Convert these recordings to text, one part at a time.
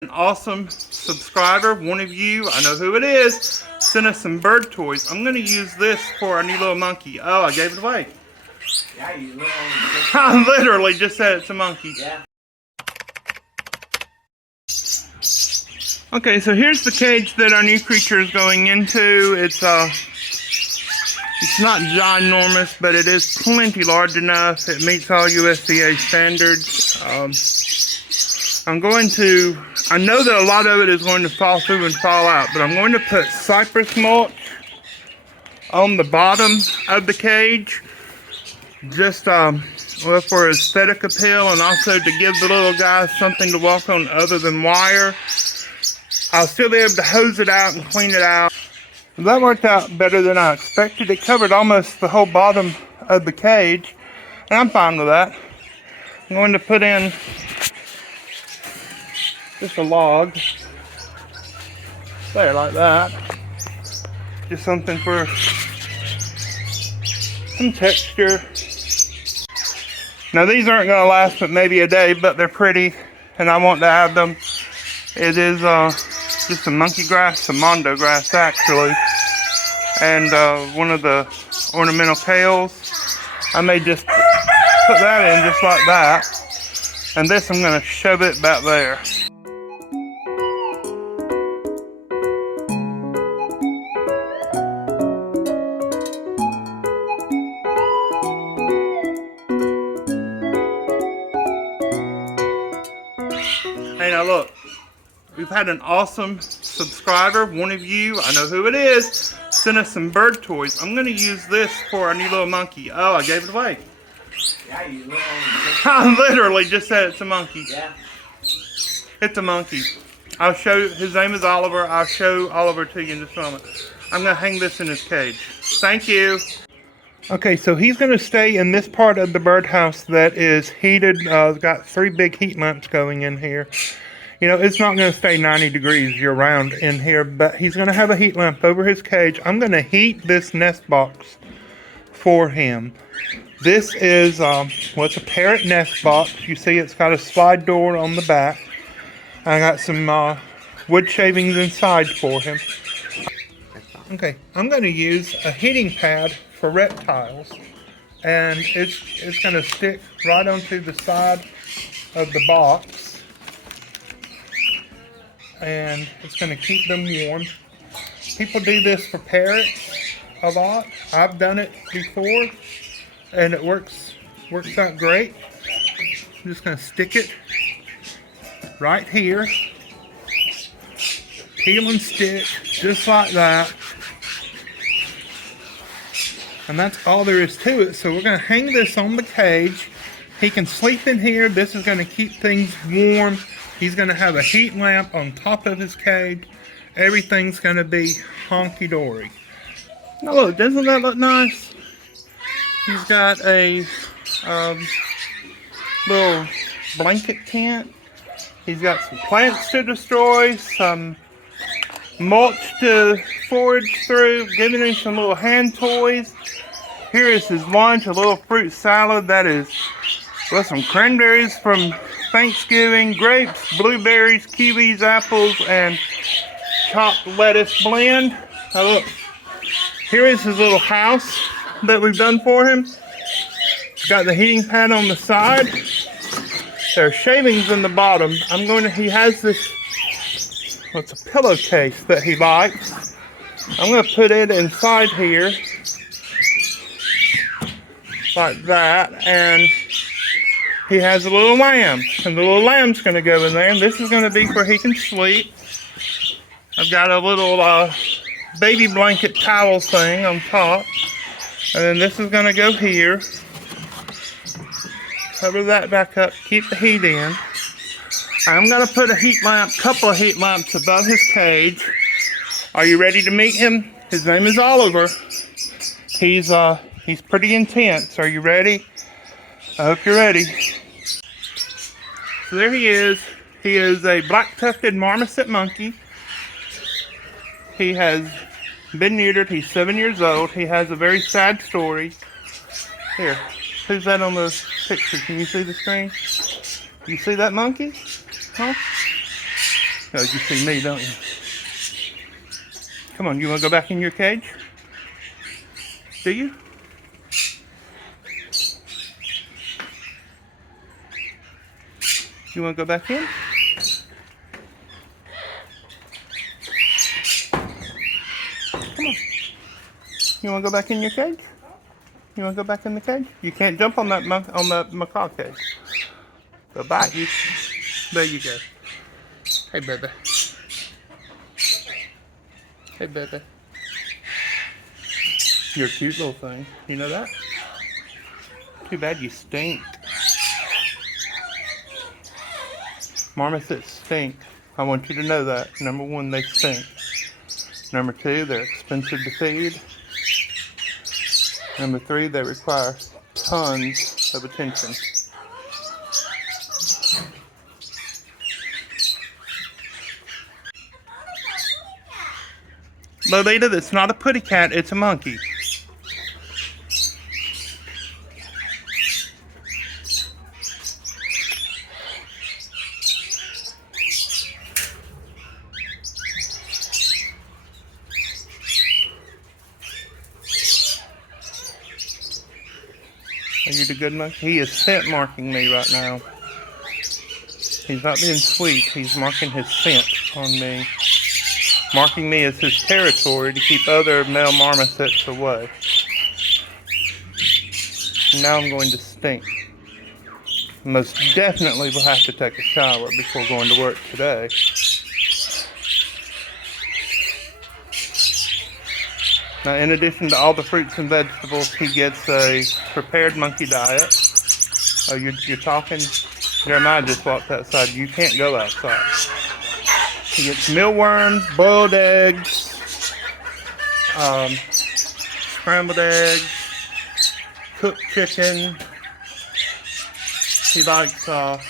An awesome subscriber, one of you, I know who it is, sent us some bird toys. I'm going to use this for our new little monkey. Oh, I gave it away. Yeah, you literally I literally just said it's a monkey. Yeah. Okay, so here's the cage that our new creature is going into. It's not ginormous, but it is plenty large enough. It meets all USDA standards. I know that a lot of it is going to fall through and fall out, but I'm going to put cypress mulch on the bottom of the cage, just well, for aesthetic appeal, and also to give the little guy something to walk on other than wire. I'll still be able to hose it out and clean it out. That worked out better than I expected. It covered almost the whole bottom of the cage, and I'm fine with that. I'm going to put in just a log there, like that. Just something for some texture. Now these aren't going to last but maybe a day, but they're pretty and I want to have them. It is just some monkey grass, some mondo grass actually, and one of the ornamental kales. I may just put that in just like that, and this I'm going to shove it back there. Hey, now look, we've had an awesome subscriber, one of you, I know who it is, sent us some bird toys. I'm going to use this for our new little monkey. Oh, I gave it away. Yeah, you literally I literally just said it's a monkey. Yeah. It's a monkey. I'll show, his name is Oliver. I'll show Oliver to you in just a moment. I'm going to hang this in his cage. Thank you. Okay, so he's going to stay in this part of the birdhouse that is heated. It's got 3 big heat lamps going in here. You know, it's not going to stay 90 degrees year-round in here, but he's going to have a heat lamp over his cage. I'm going to heat this nest box for him. This is, well, it's a parrot nest box. You see it's got a slide door on the back. I got some wood shavings inside for him. Okay, I'm going to use a heating pad for reptiles, and it's going to stick right onto the side of the box, and it's going to keep them warm. People do this for parrots a lot. I've done it before, and it works out great. I'm just going to stick it right here, peel and stick, just like that. And that's all there is to it. So we're going to hang this on the cage. He can sleep in here. This is going to keep things warm. He's going to have a heat lamp on top of his cage. Everything's going to be honky-dory. Now look, doesn't that look nice? He's got a little blanket tent. He's got some plants to destroy, some mulch to forage through, giving him some little hand toys. Here is his lunch, a little fruit salad that is with some cranberries from Thanksgiving, grapes, blueberries, kiwis, apples, and chopped lettuce blend. Now look, here is his little house that we've done for him. It's got the heating pad on the side. There are shavings in the bottom. He has this, well, it's a pillowcase that he likes. I'm going to put it inside here, like that, and he has a little lamb, and the little lamb's going to go in there, and this is going to be where he can sleep. I've got a little baby blanket towel thing on top, and then this is going to go here. Cover that back up, keep the heat in. I'm going to put a couple of heat lamps above his cage. Are you ready to meet him? His name is Oliver. He's pretty intense. Are you ready? I hope you're ready. So there he is. He is a black-tufted marmoset monkey. He has been neutered. He's 7 years old. He has a very sad story. Here, who's that on the picture? Can you see the screen? You see that monkey? Huh? Oh, you see me, don't you? Come on, you want to go back in your cage? Do you? You want to go back in? Come on. You want to go back in your cage? You want to go back in the cage? You can't jump on that macaw cage. They'll bite you. There you go. Hey, baby. Hey, baby. You're a cute little thing. You know that? Too bad you stink. Marmosets stink. I want you to know that. Number one, they stink. Number two, they're expensive to feed. Number three, they require tons of attention. Lolita, that's not a putty cat, it's a monkey. Are you the good monkey? He is scent marking me right now. He's not being sweet, he's marking his scent on me. Marking me as his territory to keep other male marmosets away. Now I'm going to stink. Most definitely will have to take a shower before going to work today. Now, in addition to all the fruits and vegetables, he gets a prepared monkey diet. Oh, you're talking? Jeremiah just walked outside. You can't go outside. He gets mealworms, boiled eggs, scrambled eggs, cooked chicken. He likes, I've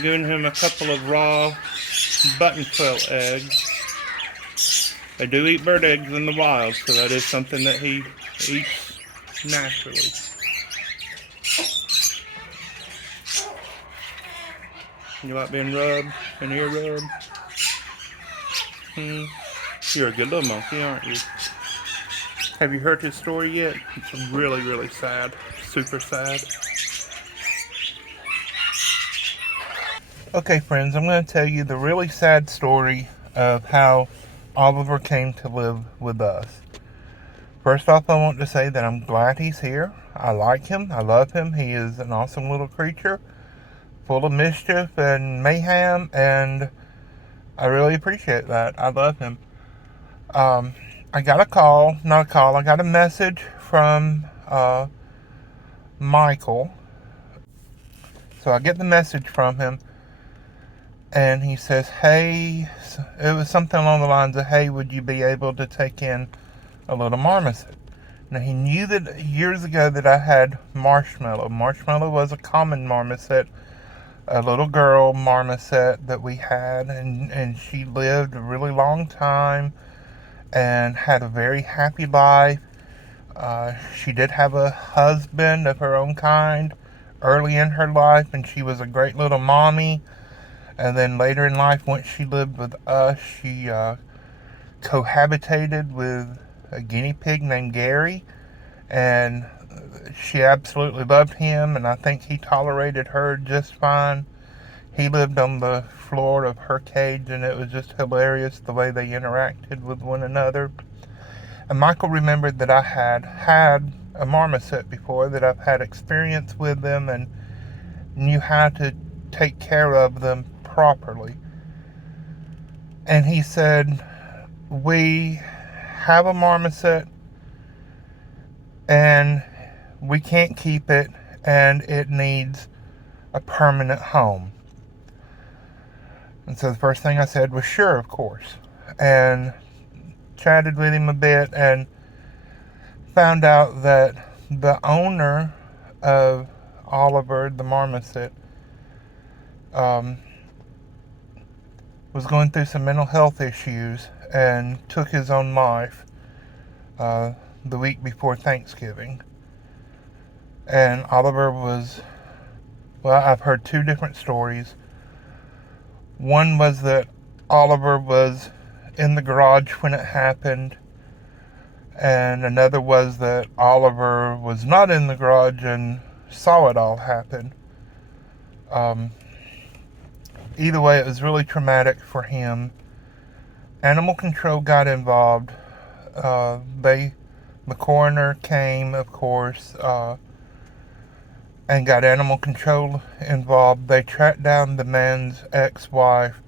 given him a couple of raw button quill eggs. They do eat bird eggs in the wild, so that is something that he eats naturally. You like being rubbed, an ear rubbed? You're a good little monkey, aren't you? Have you heard his story yet? It's really, really sad. Super sad. Okay, friends, I'm going to tell you the really sad story of how Oliver came to live with us. First off, I want to say that I'm glad he's here. I like him. I love him. He is an awesome little creature, full of mischief and mayhem, and I really appreciate that. I love him. I got I got a message from Michael. So I get the message from him, and he says, hey, it was something along the lines of, hey, would you be able to take in a little marmoset? Now, he knew that years ago that I had Marshmallow. Marshmallow was a common marmoset, a little girl marmoset that we had, and she lived a really long time and had a very happy life. She did have a husband of her own kind early in her life, and she was a great little mommy. And then later in life, once she lived with us, she cohabitated with a guinea pig named Gary, and she absolutely loved him, and I think he tolerated her just fine. He lived on the floor of her cage, and it was just hilarious the way they interacted with one another. And Michael remembered that I had a marmoset before, that I've had experience with them and knew how to take care of them properly. And he said, we have a marmoset and we can't keep it, and it needs a permanent home. And so the first thing I said was sure, of course, and chatted with him a bit and found out that the owner of Oliver the marmoset was going through some mental health issues and took his own life the week before Thanksgiving. And Oliver was, well, I've heard two different stories. One was that Oliver was in the garage when it happened, and another was that Oliver was not in the garage and saw it all happen. Either way, it was really traumatic for him. Animal control got involved. The coroner came, of course, and got animal control involved. They tracked down the man's ex-wife,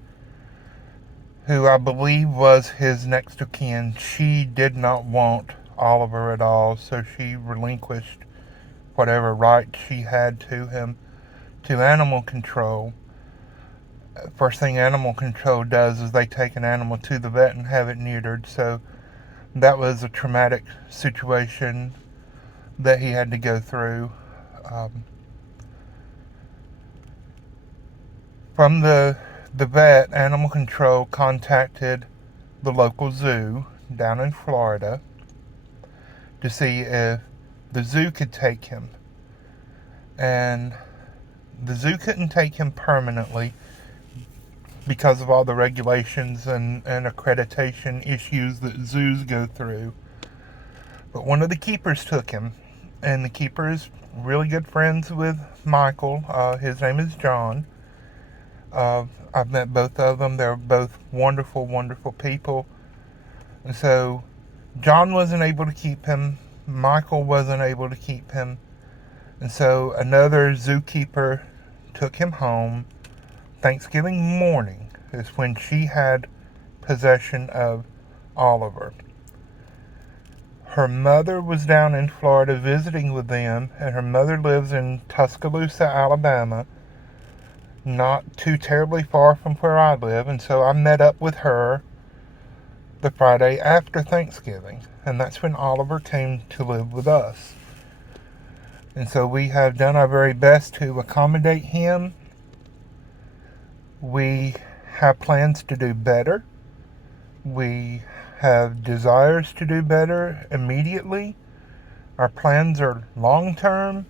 who I believe was his next of kin. She did not want Oliver at all, so she relinquished whatever right she had to him to animal control. First thing animal control does is they take an animal to the vet and have it neutered. So that was a traumatic situation that he had to go through. From the vet, animal control contacted the local zoo down in Florida to see if the zoo could take him. And the zoo couldn't take him permanently because of all the regulations and accreditation issues that zoos go through. But one of the keepers took him, and the keeper is really good friends with Michael. His name is John. I've met both of them. They're both wonderful, wonderful people. And so John wasn't able to keep him. Michael wasn't able to keep him. And so another zookeeper took him home. Thanksgiving morning is when she had possession of Oliver. Her mother was down in Florida visiting with them, and her mother lives in Tuscaloosa, Alabama, not too terribly far from where I live. And so I met up with her the Friday after Thanksgiving, and that's when Oliver came to live with us. And so we have done our very best to accommodate him. We have plans to do better. We have desires to do better immediately. Our plans are long term.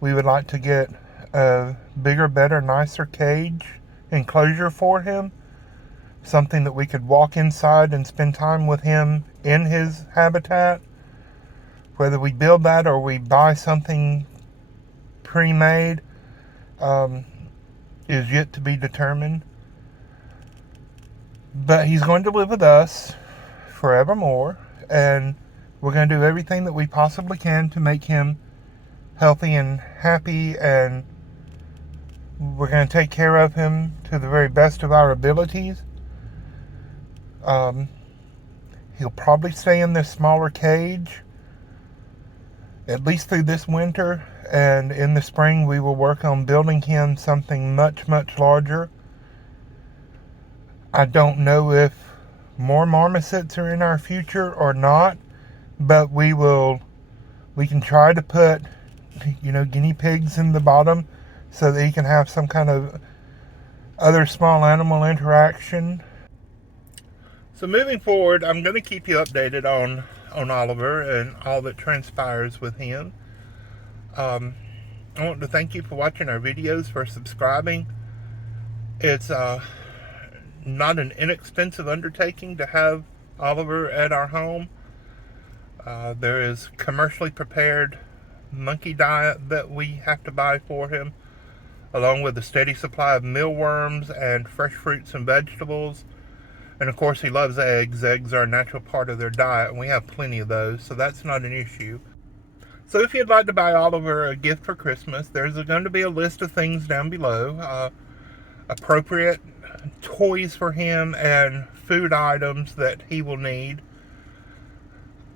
We would like to get a bigger, better, nicer cage enclosure for him. Something that we could walk inside and spend time with him in his habitat. Whether we build that or we buy something pre-made is yet to be determined. But he's going to live with us forevermore, and we're going to do everything that we possibly can to make him healthy and happy, and we're going to take care of him to the very best of our abilities. He'll probably stay in this smaller cage at least through this winter, and in the spring we will work on building him something much, much larger. I don't know if more marmosets are in our future or not, but we can try to put, guinea pigs in the bottom so that he can have some kind of other small animal interaction. So moving forward, I'm going to keep you updated on Oliver and all that transpires with him. I want to thank you for watching our videos, for subscribing. It's not an inexpensive undertaking to have Oliver at our home. There is commercially prepared monkey diet that we have to buy for him, along with a steady supply of mealworms and fresh fruits and vegetables. And of course, he loves eggs. Eggs are a natural part of their diet, and we have plenty of those, so that's not an issue. So if you'd like to buy Oliver a gift for Christmas, there's going to be a list of things down below. Appropriate toys for him and food items that he will need.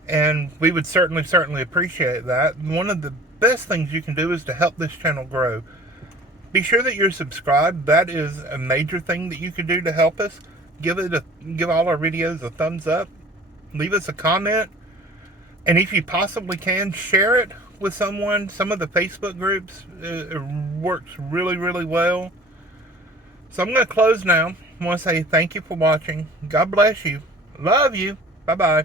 And we would certainly appreciate that. One of the best things you can do is to help this channel grow. Be sure that you're subscribed. That is a major thing that you can do to help us. Give all our videos a thumbs up. Leave us a comment. And if you possibly can, share it with someone. Some of the Facebook groups, it works really, really well. So I'm going to close now. I want to say thank you for watching. God bless you. Love you. Bye-bye.